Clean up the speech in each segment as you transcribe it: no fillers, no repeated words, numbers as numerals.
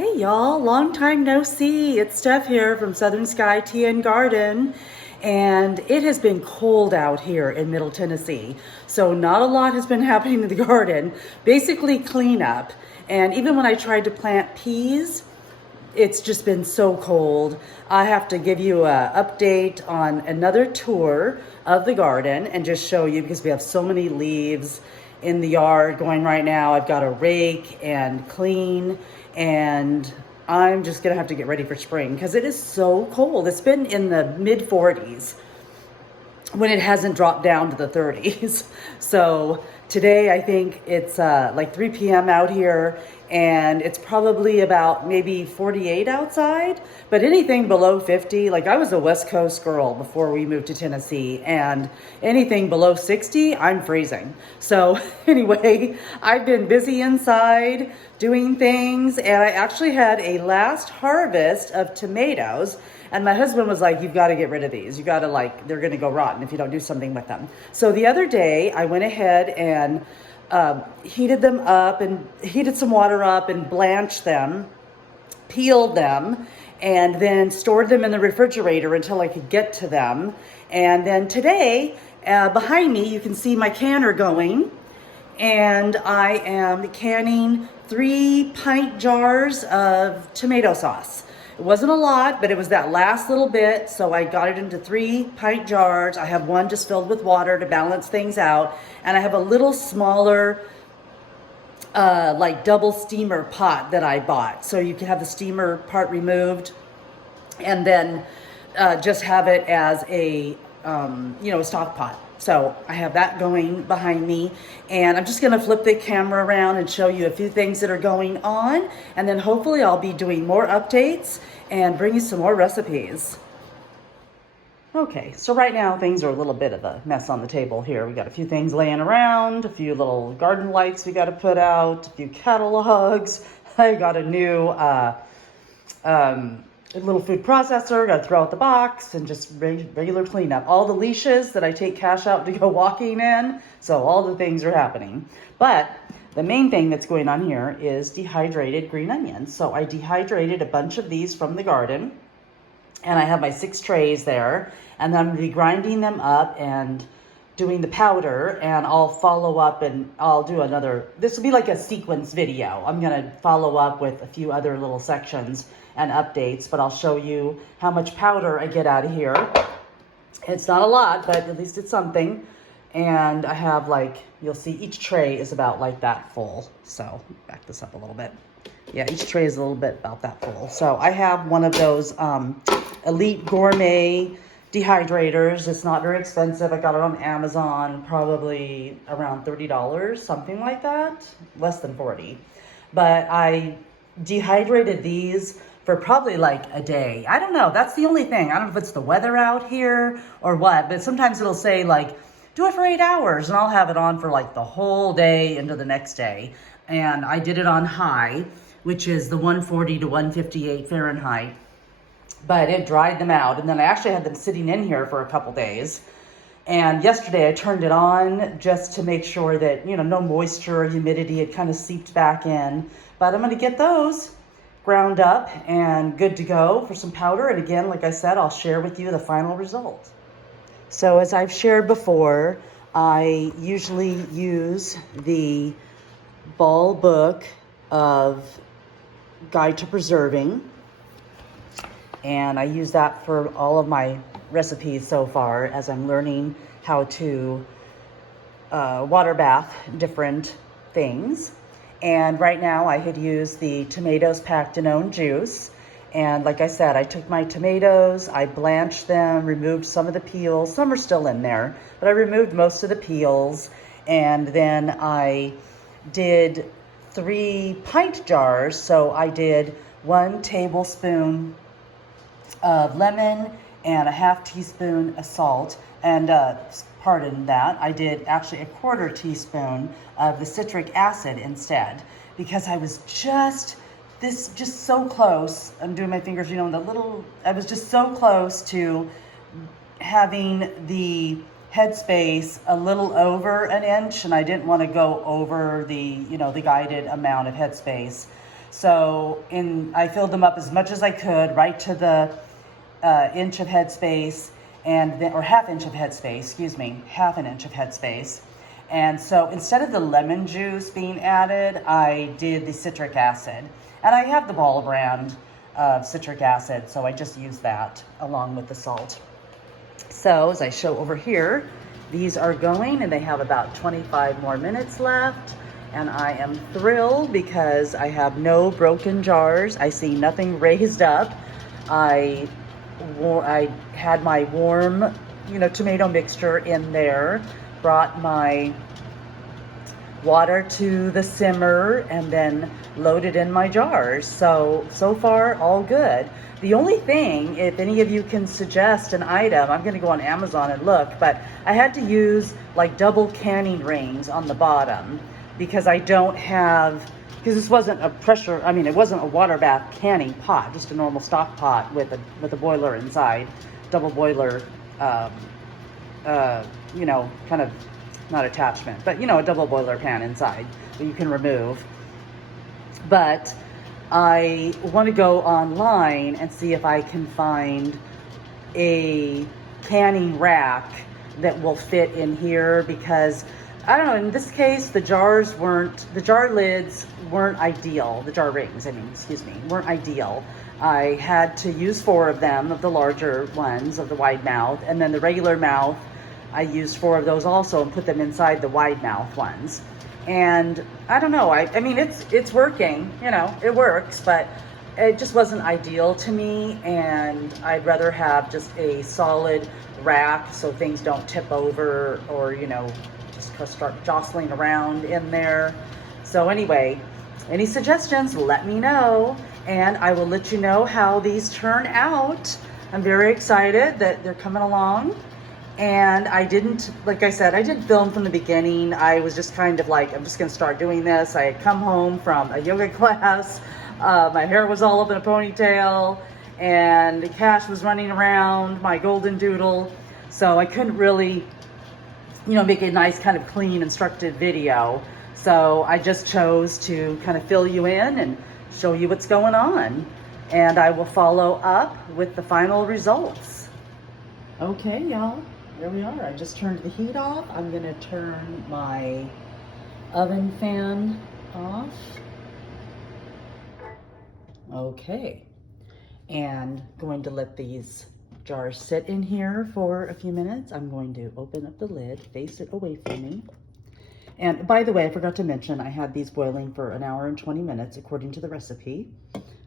Hey y'all, long time no see. It's Steph here from Southern Sky Tea and Garden, and it has been cold out here in Middle Tennessee. So not a lot has been happening in the garden, basically cleanup. And even when I tried to plant peas, it's just been so cold. I have to give you an update on another tour of the garden and just show you because we have so many leaves in the yard going right now. I've got to rake and clean, and I'm just gonna have to get ready for spring because it is so cold. It's been in the mid 40s when it hasn't dropped down to the 30s. So today I think it's like 3 p.m. out here, and it's probably about maybe 48 outside, but anything below 50, like I was a West Coast girl before we moved to Tennessee, and anything below 60, I'm freezing. So anyway, I've been busy inside doing things, and I actually had a last harvest of tomatoes. And my husband was like, you've got to get rid of these. You got to, like, they're going to go rotten if you don't do something with them. So the other day I went ahead and heated them up and heated some water up and blanched them, peeled them, and then stored them in the refrigerator until I could get to them. And then today, behind me, you can see my canner going, and I am canning 3 pint jars of tomato sauce. It wasn't a lot, but it was that last little bit, so I got it into 3 pint jars. I have one just filled with water to balance things out, and I have a little smaller like double steamer pot that I bought, so you can have the steamer part removed and then just have it as a stock pot. So I have that going behind me, and I'm just gonna flip the camera around and show you a few things that are going on, and then hopefully I'll be doing more updates and bring you some more recipes. Okay, so right now things are a little bit of a mess on the table here. We got a few things laying around, a few little garden lights we got to put out, a few catalogs. I got a new little food processor, got to throw out the box, and just regular cleanup. All the leashes that I take Cash out to go walking in, so all the things are happening. But the main thing that's going on here is dehydrated green onions. So I dehydrated a bunch of these from the garden, and I have my 6 trays there, and then I'm gonna be grinding them up and doing the powder, and I'll follow up and I'll do another, this will be like a sequence video. I'm gonna follow up with a few other little sections and updates, but I'll show you how much powder I get out of here. It's not a lot, but at least it's something. And I have, like, you'll see each tray is about like that full. So back this up a little bit. Yeah, each tray is a little bit about that full. So I have one of those Elite Gourmet dehydrators. It's not very expensive. I got it on Amazon, probably around $30, something like that, less than 40. But I dehydrated these for probably like a day. I don't know. That's the only thing. I don't know if it's the weather out here or what, but sometimes it'll say like, do it for 8 hours, and I'll have it on for like the whole day into the next day. And I did it on high, which is the 140 to 158 Fahrenheit. But it dried them out, and then I actually had them sitting in here for a couple days. And yesterday I turned it on just to make sure that, no moisture or humidity had kind of seeped back in. But I'm going to get those ground up and good to go for some powder. And again, like I said, I'll share with you the final result. So as I've shared before, I usually use the Ball book of Guide to Preserving, and I use that for all of my recipes so far as I'm learning how to water bath different things. And right now I had used the tomatoes packed in own juice. And like I said, I took my tomatoes, I blanched them, removed some of the peels. Some are still in there, but I removed most of the peels. And then I did 3 pint jars. So I did 1 tablespoon of lemon and a ½ teaspoon of salt. And pardon that, I did actually a ¼ teaspoon of the citric acid instead, because I was just so close. I'm doing my fingers, I was just so close to having the headspace a little over an inch, and I didn't want to go over the, the guided amount of headspace. So I filled them up as much as I could, right to the inch of headspace, and then, or half inch of headspace, excuse me, half an inch of headspace. And so instead of the lemon juice being added, I did the citric acid. And I have the Ball brand of citric acid, so I just use that along with the salt. So as I show over here, these are going, and they have about 25 more minutes left. And I am thrilled because I have no broken jars. I see nothing raised up. I had my warm, tomato mixture in there, brought my water to the simmer, and then loaded in my jars. So far, all good. The only thing, if any of you can suggest an item, I'm gonna go on Amazon and look, but I had to use like double canning rings on the bottom because I don't have, because this wasn't it wasn't a water bath canning pot, just a normal stock pot with a boiler inside, double boiler, kind of, not attachment, but a double boiler pan inside that you can remove. But I want to go online and see if I can find a canning rack that will fit in here, because I don't know, in this case, the jar lids weren't ideal. The jar rings, weren't ideal. I had to use 4 of them, of the larger ones, of the wide mouth, and then the regular mouth, I used 4 of those also and put them inside the wide mouth ones. And I don't know, I mean, it's working, it works, but it just wasn't ideal to me, and I'd rather have just a solid rack so things don't tip over or, just start jostling around in there. So anyway, any suggestions, let me know, and I will let you know how these turn out. I'm very excited that they're coming along. And I didn't, like I said, I didn't film from the beginning. I was just kind of like, I'm just gonna start doing this. I had come home from a yoga class. My hair was all up in a ponytail, and Cash was running around, my golden doodle. So I couldn't really, make a nice kind of clean, instructive video. So I just chose to kind of fill you in and show you what's going on. And I will follow up with the final results. Okay, y'all. There we are. I just turned the heat off. I'm gonna turn my oven fan off. Okay. And going to let these jars sit in here for a few minutes. I'm going to open up the lid, face it away from me. And by the way, I forgot to mention, I had these boiling for 1 hour and 20 minutes according to the recipe,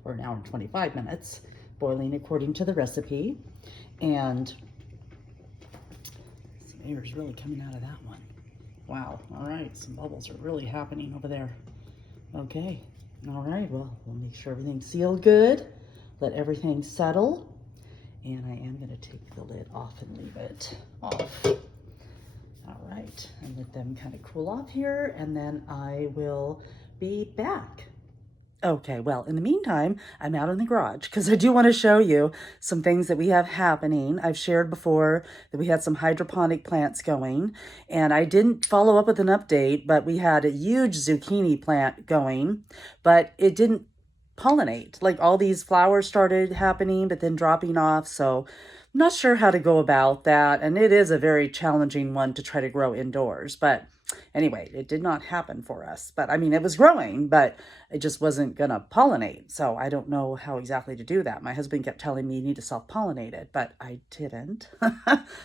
or 1 hour and 25 minutes, boiling according to the recipe. And air's really coming out of that one. Wow. All right, some bubbles are really happening over there. Okay. All right, well, we'll make sure everything's sealed good, let everything settle, and I am going to take the lid off and leave it off. All right, and let them kind of cool off here, and then I will be back. Okay, well, in the meantime, I'm out in the garage because I do want to show you some things that we have happening. I've shared before that we had some hydroponic plants going, and I didn't follow up with an update, but we had a huge zucchini plant going, but it didn't pollinate. Like, all these flowers started happening, but then dropping off, so I'm not sure how to go about that, and it is a very challenging one to try to grow indoors, but anyway, it did not happen for us. But I mean, it was growing, but it just wasn't gonna pollinate. So I don't know how exactly to do that. My husband kept telling me you need to self-pollinate it, but I didn't.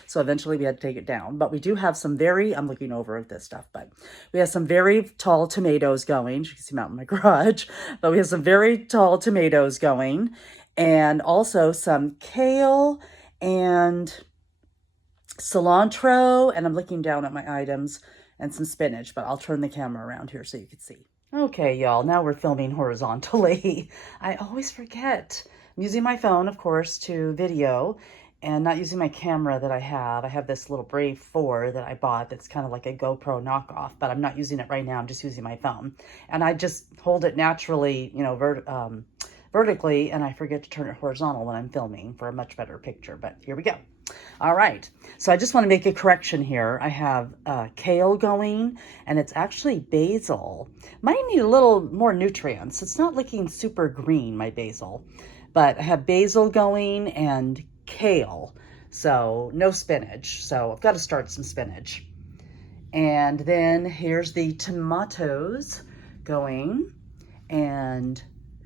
So eventually we had to take it down. But we do have some I'm looking over at this stuff, but we have some very tall tomatoes going. You can see them out in my garage, but we have some very tall tomatoes going, and also some kale and cilantro, and I'm looking down at my items, and some spinach, but I'll turn the camera around here so you can see. Okay, y'all, now we're filming horizontally. I always forget. I'm using my phone, of course, to video, and not using my camera that I have. I have this little Brave 4 that I bought that's kind of like a GoPro knockoff, but I'm not using it right now. I'm just using my phone. And I just hold it naturally, vertically, and I forget to turn it horizontal when I'm filming for a much better picture, but here we go. All right, so I just want to make a correction here. I have kale going, and it's actually basil. Might need a little more nutrients. It's not looking super green, my basil, but I have basil going and kale, so no spinach. So I've got to start some spinach. And then here's the tomatoes going, and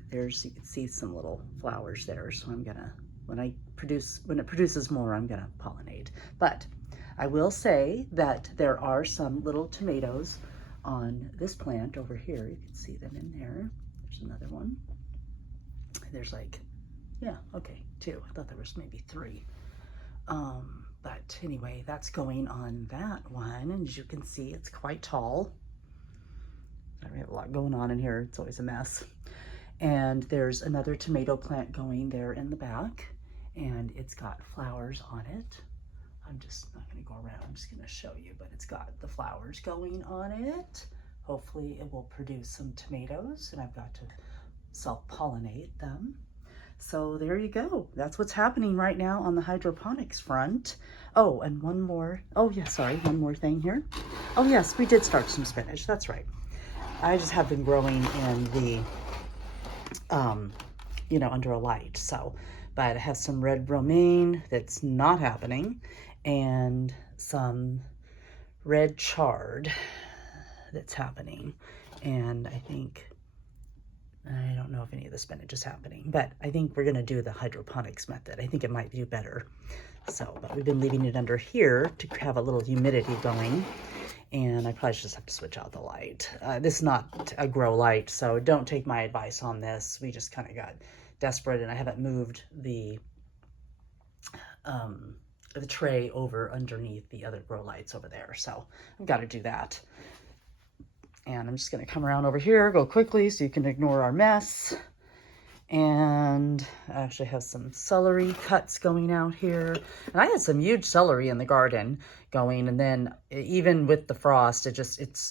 there's, you can see some little flowers there. So I'm gonna, when it produces more, I'm gonna pollinate. But I will say that there are some little tomatoes on this plant over here. You can see them in there. There's another one. There's like, yeah, okay, 2. I thought there was maybe 3. But anyway, that's going on that one. And as you can see, it's quite tall. We have a lot going on in here. It's always a mess. And there's another tomato plant going there in the back, and it's got flowers on it. I'm just not going to go around. I'm just going to show you, but it's got the flowers going on it. Hopefully it will produce some tomatoes, and I've got to self-pollinate them. So there you go. That's what's happening right now on the hydroponics front. Oh, and one more. Oh yeah, sorry, one more thing here. Oh yes, we did start some spinach. That's right. I just have been growing in the, you know, under a light. So, but I have some red romaine that's not happening, and some red chard that's happening. And I think, I don't know if any of the spinach is happening, but I think we're going to do the hydroponics method. I think it might do better. So, but we've been leaving it under here to have a little humidity going. And I probably just have to switch out the light. This is not a grow light, so don't take my advice on this. We just kind of got desperate, and I haven't moved the tray over underneath the other grow lights over there. So I've got to do that. And I'm just going to come around over here, go quickly so you can ignore our mess. And I actually have some celery cuts going out here. And I had some huge celery in the garden going. And then even with the frost,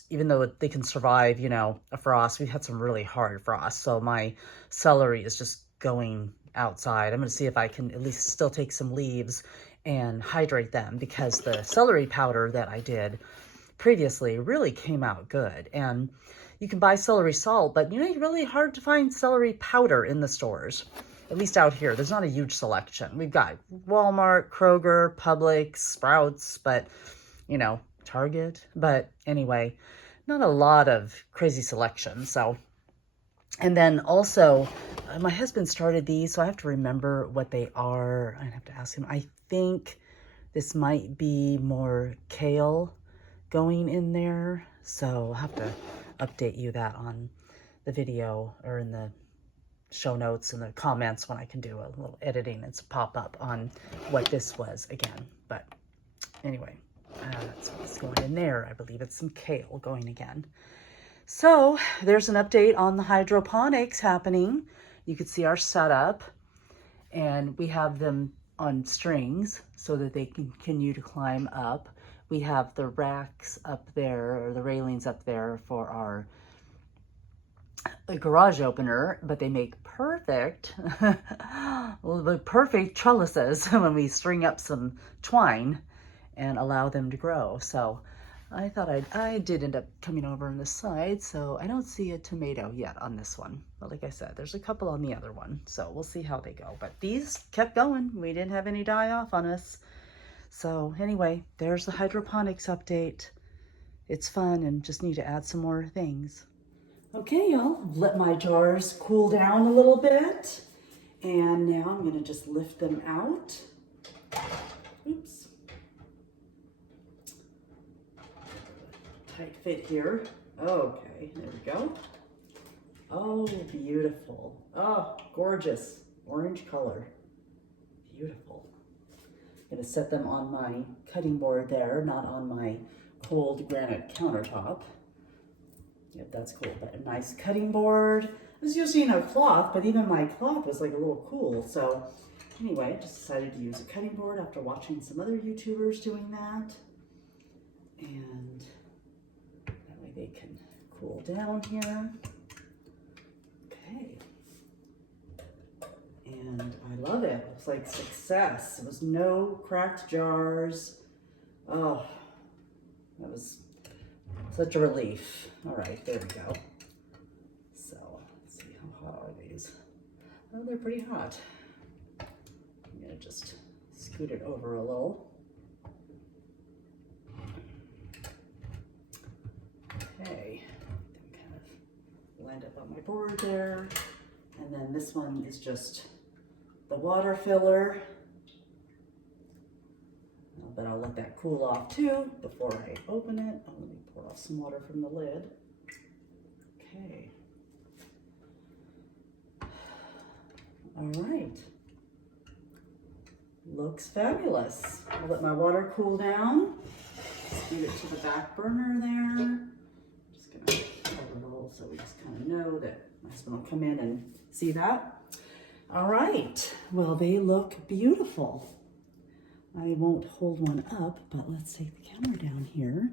even though they can survive, you know, a frost, we had some really hard frost. So my celery is just going outside. I'm going to see if I can at least still take some leaves and hydrate them, because the celery powder that I did previously really came out good. And you can buy celery salt, but you know, it's really hard to find celery powder in the stores. At least out here, there's not a huge selection. We've got Walmart, Kroger, Publix, Sprouts, but you know, Target. But anyway, not a lot of crazy selection. So, and then also, my husband started these, so I have to remember what they are. I have to ask him. I think this might be more kale going in there, so I'll have to update you that on the video or in the show notes and the comments when I can do a little editing and pop up on what this was again. But anyway, that's what's going in there. I believe it's some kale going again. So there's an update on the hydroponics happening. You can see our setup, and we have them on strings so that they can continue to climb up. We have the racks up there, or the railings up there, for our garage opener, but they make perfect trellises when we string up some twine and allow them to grow. So I thought I did end up coming over on this side, so I don't see a tomato yet on this one. But like I said, there's a couple on the other one, so we'll see how they go. But these kept going. We didn't have any die off on us. So anyway, there's the hydroponics update. It's fun, and just need to add some more things. Okay, y'all, let my jars cool down a little bit. And now I'm gonna just lift them out. Oops. Tight fit here. Okay, there we go. Oh, beautiful. Oh, gorgeous. Orange color. Beautiful. I'm gonna set them on my cutting board there, not on my cold granite countertop. Yep, that's cool, but a nice cutting board. I was using a cloth, but even my cloth was like a little cool. So anyway, just decided to use a cutting board after watching some other YouTubers doing that. And that way they can cool down here. Okay. And I love it. Looks like success. It was no cracked jars. Oh, that was such a relief. All right, there we go. So let's see, how hot are these? Oh, they're pretty hot. I'm gonna just scoot it over a little. Okay, kind of land up on my board there. And then this one is just the water filler. But I'll let that cool off too before I open it. Oh, let me pour off some water from the lid. Okay. All right. Looks fabulous. I'll let my water cool down. Scoot it to the back burner there. Just gonna cover a little so we just kind of know that my husband will come in and see that. All right. Well, they look beautiful. I won't hold one up, but let's take the camera down here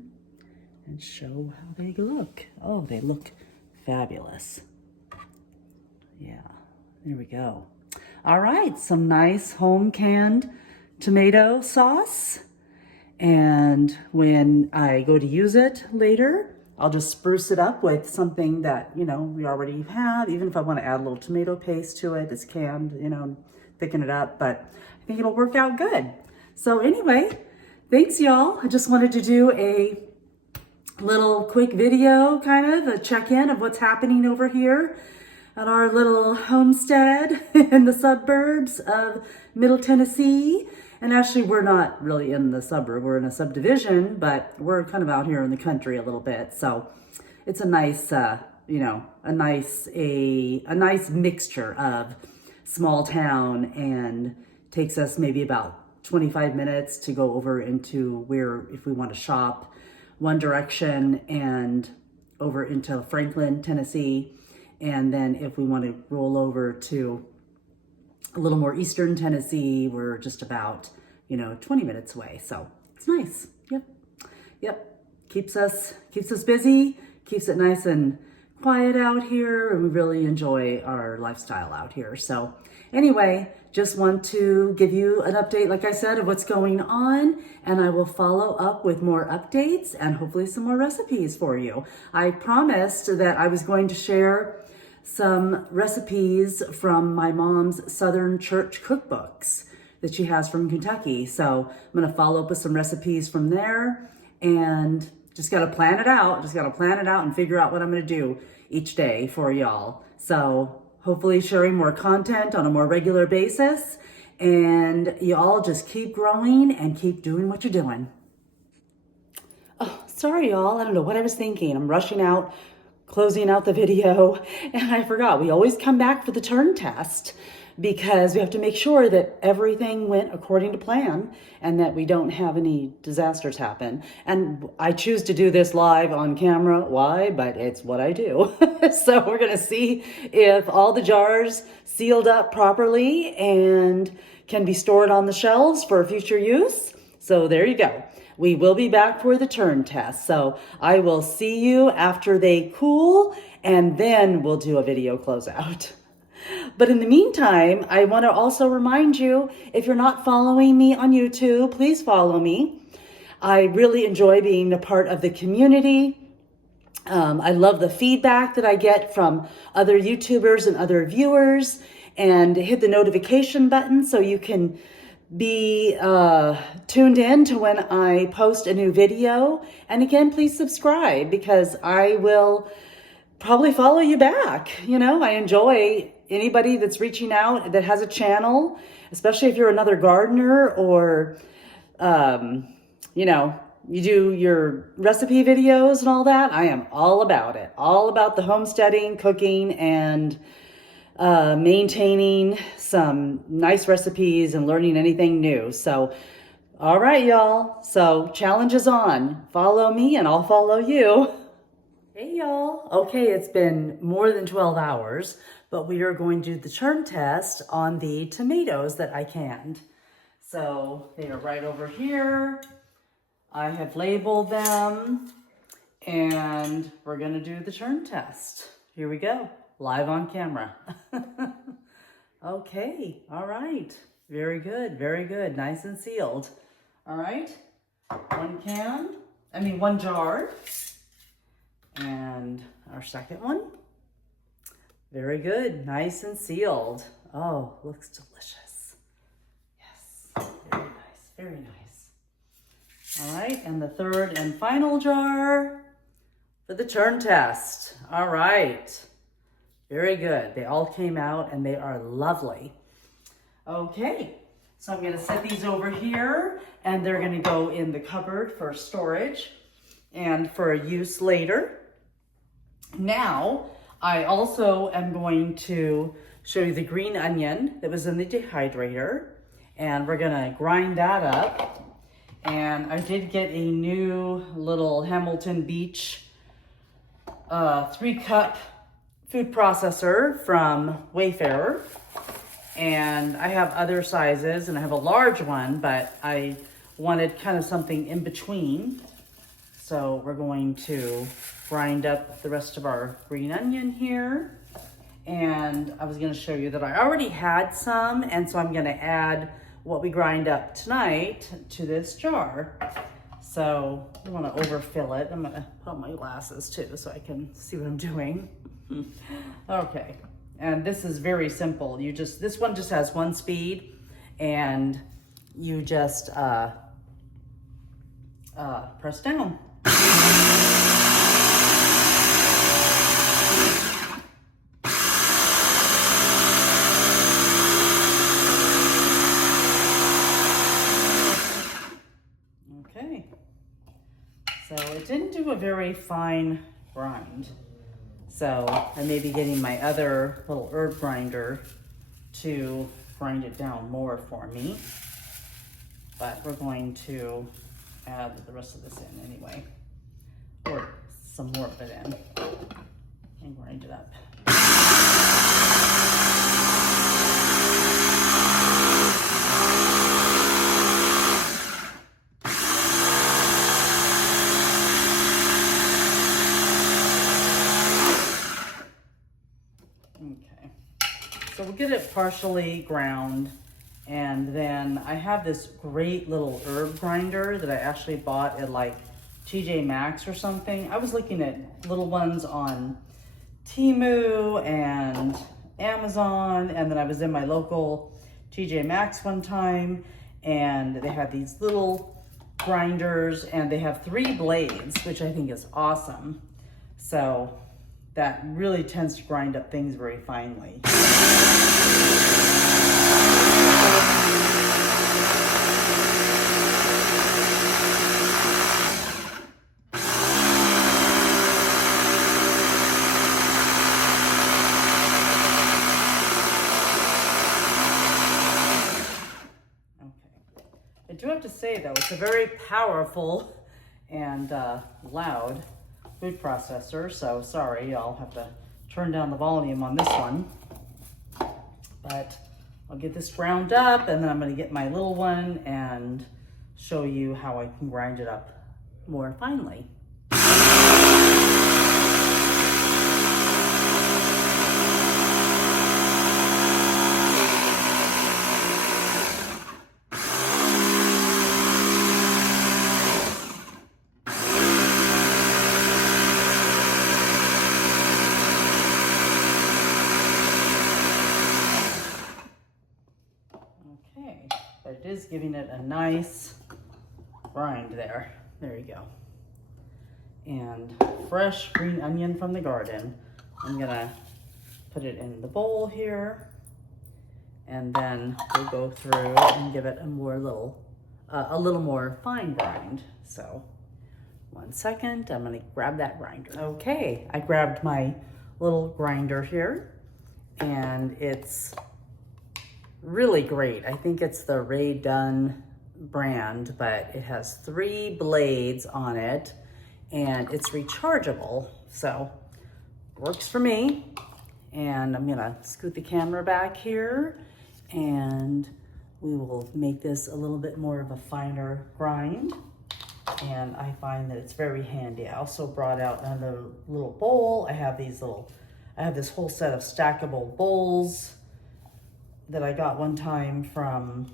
and show how they look. Oh, they look fabulous. Yeah, there we go. All right, some nice home canned tomato sauce. And when I go to use it later, I'll just spruce it up with something that, you know, we already have. Even if I want to add a little tomato paste to it, it's canned, you know, thicken it up, but I think it'll work out good. So anyway, thanks y'all. I just wanted to do a little quick video, kind of a check-in of what's happening over here at our little homestead in the suburbs of Middle Tennessee. And actually we're not really in the suburb, we're in a subdivision, but we're kind of out here in the country a little bit. So it's a nice, you know, a nice mixture of small town, and takes us maybe about 25 minutes to go over into where, if we want to shop, one direction and over into Franklin, Tennessee. And then if we want to roll over to a little more eastern Tennessee, we're just about, you know, 20 minutes away. So it's nice. Yep. Keeps us busy, keeps it nice and quiet out here, and we really enjoy our lifestyle out here. So anyway, just want to give you an update, like I said, of what's going on, and I will follow up with more updates and hopefully some more recipes for you. I promised that I was going to share some recipes from my mom's Southern Church cookbooks that she has from Kentucky. So I'm gonna follow up with some recipes from there, and just gotta plan it out. And figure out what I'm gonna do each day for y'all. So hopefully sharing more content on a more regular basis, and y'all just keep growing and keep doing what you're doing. Oh, sorry y'all, I don't know what I was thinking. I'm rushing out, closing out the video, and I forgot. We always come back for the turn test because we have to make sure that everything went according to plan and that we don't have any disasters happen. And I choose to do this live on camera. Why? But it's what I do. So we're gonna see if all the jars sealed up properly and can be stored on the shelves for future use. So there you go. We will be back for the turn test. So I will see you after they cool, and then we'll do a video closeout. But in the meantime, I want to also remind you, if you're not following me on YouTube, please follow me. I really enjoy being a part of the community. I love the feedback that I get from other YouTubers and other viewers, and hit the notification button so you can be tuned in to when I post a new video. And again, please subscribe, because I will probably follow you back. You know, I enjoy anybody that's reaching out that has a channel, especially if you're another gardener or, you know, you do your recipe videos and all that. I am all about it. All about the homesteading, cooking, and maintaining some nice recipes and learning anything new. So, all right, y'all. So challenge is on. Follow me and I'll follow you. Hey y'all. Okay, it's been more than 12 hours, but we are going to do the turn test on the tomatoes that I canned. So they are right over here. I have labeled them, and we're gonna do the turn test. Here we go, live on camera. Okay, all right. Very good, very good. Nice and sealed. All right, one jar. And our second one. Very good, nice and sealed. Oh, looks delicious. Yes, very nice, very nice. All right, and the third and final jar for the turn test. All right, very good. They all came out and they are lovely. Okay, so I'm gonna set these over here and they're gonna go in the cupboard for storage and for use later. Now, I also am going to show you the green onion that was in the dehydrator, and we're gonna grind that up. And I did get a new little Hamilton Beach 3-cup food processor from Wayfarer. And I have other sizes, and I have a large one, but I wanted kind of something in between. So we're going to grind up the rest of our green onion here. And I was gonna show you that I already had some, and so I'm gonna add what we grind up tonight to this jar. So I don't wanna overfill it. I'm gonna put on my glasses too so I can see what I'm doing. Okay, and this is very simple. This one just has one speed, and you just press down. Okay, so it didn't do a very fine grind. So I may be getting my other little herb grinder to grind it down more for me. But we're going to add the rest of this in anyway, or some more of it in, and grind it up. Okay, so we'll get it partially ground. And then I have this great little herb grinder that I actually bought at like TJ Maxx or something. I was looking at little ones on Temu and Amazon, and then I was in my local TJ Maxx one time, and they had these little grinders, and they have 3 blades, which I think is awesome. So that really tends to grind up things very finely. I do have to say though, it's a very powerful and loud food processor, so sorry, I'll have to turn down the volume on this one. But I'll get this ground up, and then I'm gonna get my little one and show you how I can grind it up more finely. Okay, but it is giving it a nice grind there. There you go. And fresh green onion from the garden. I'm gonna put it in the bowl here, and then we'll go through and give it a little more fine grind. So 1 second, I'm gonna grab that grinder. Okay, I grabbed my little grinder here, and it's really great. I think it's the Ray Dunn brand, but it has 3 blades on it, and it's rechargeable, so works for me. And I'm gonna scoot the camera back here, and we will make this a little bit more of a finer grind. And I find that it's very handy. I also brought out another little bowl. I have this whole set of stackable bowls that I got one time from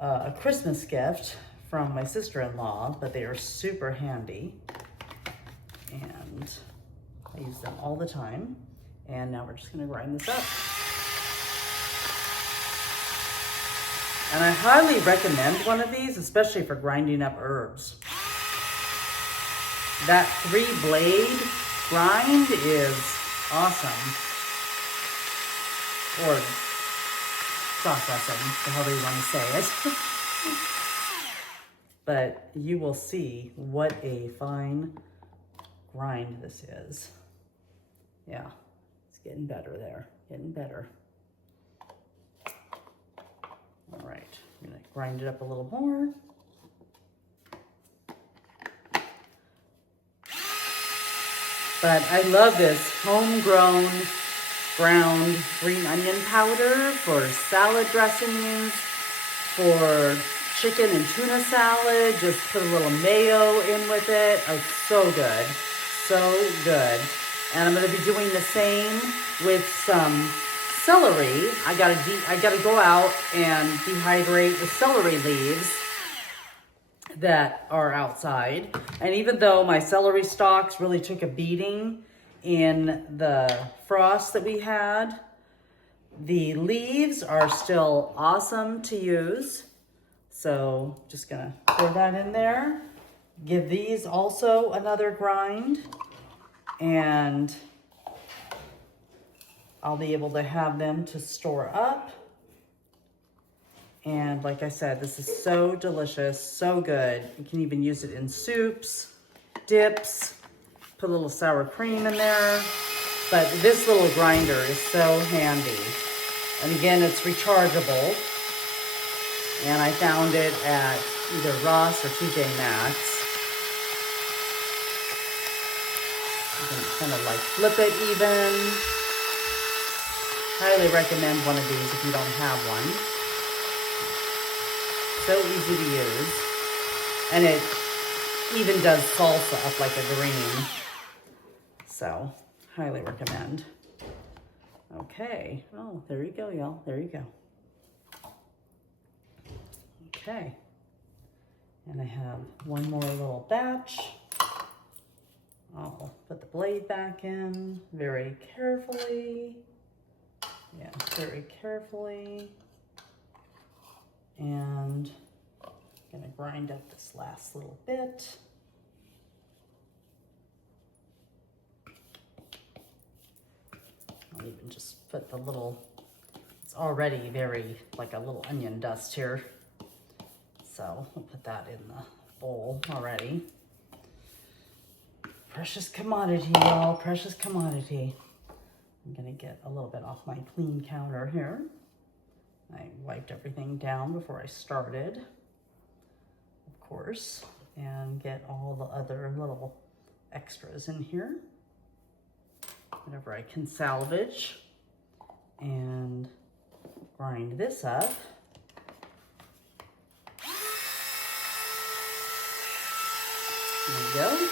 a Christmas gift from my sister-in-law, but they are super handy and I use them all the time. And now we're just gonna grind this up. And I highly recommend one of these, especially for grinding up herbs. That 3-blade grind is awesome. Or processing, however you want to say it. But you will see what a fine grind this is. Yeah, it's getting better there, getting better. All right, I'm gonna grind it up a little more. But I love this homegrown ground green onion powder for salad dressings, for chicken and tuna salad. Just put a little mayo in with it. Oh, so good, so good. And I'm gonna be doing the same with some celery. I gotta go out and dehydrate the celery leaves that are outside. And even though my celery stalks really took a beating in the frost that we had, the leaves are still awesome to use. So just gonna pour that in there. Give these also another grind, and I'll be able to have them to store up. And like I said, this is so delicious, so good. You can even use it in soups, dips, put a little sour cream in there. But this little grinder is so handy. And again, it's rechargeable. And I found it at either Ross or TJ Maxx. You can kind of like flip it even. Highly recommend one of these if you don't have one. So easy to use. And it even does salsa up like a green. So, highly recommend. Okay. Oh, there you go, y'all. There you go. Okay. And I have one more little batch. I'll put the blade back in very carefully. Yeah, very carefully. And I'm gonna grind up this last little bit. I'll even just put the little, it's already very like a little onion dust here. So we'll put that in the bowl already. Precious commodity, y'all, precious commodity. I'm gonna get a little bit off my clean counter here. I wiped everything down before I started, of course, and get all the other little extras in here. Whatever I can salvage, and grind this up. There we go.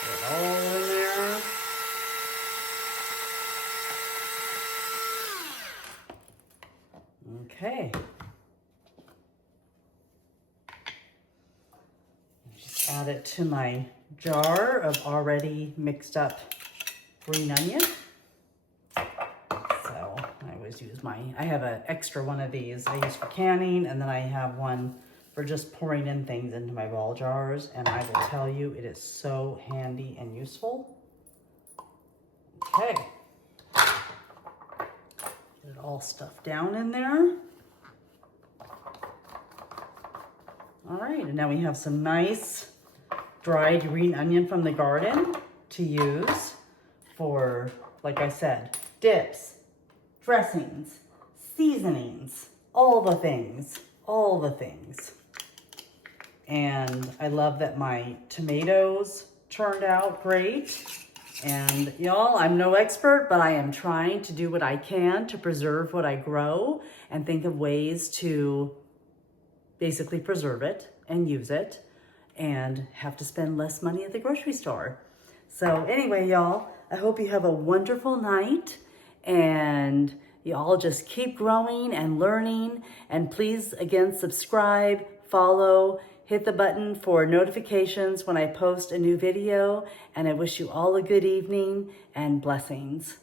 Put it all in there. Okay. Just add it to my jar of already mixed up green onion. So I always use I have an extra one of these I use for canning, and then I have one for just pouring in things into my ball jars, and I will tell you, it is so handy and useful. Okay. Get it all stuffed down in there. All right, and now we have some nice dried green onion from the garden to use for, like I said, dips, dressings, seasonings, all the things, all the things. And I love that my tomatoes turned out great. And y'all, I'm no expert, but I am trying to do what I can to preserve what I grow and think of ways to basically preserve it and use it and have to spend less money at the grocery store. So anyway, y'all, I hope you have a wonderful night and you all just keep growing and learning. And please, again, subscribe, follow, hit the button for notifications when I post a new video. And I wish you all a good evening and blessings.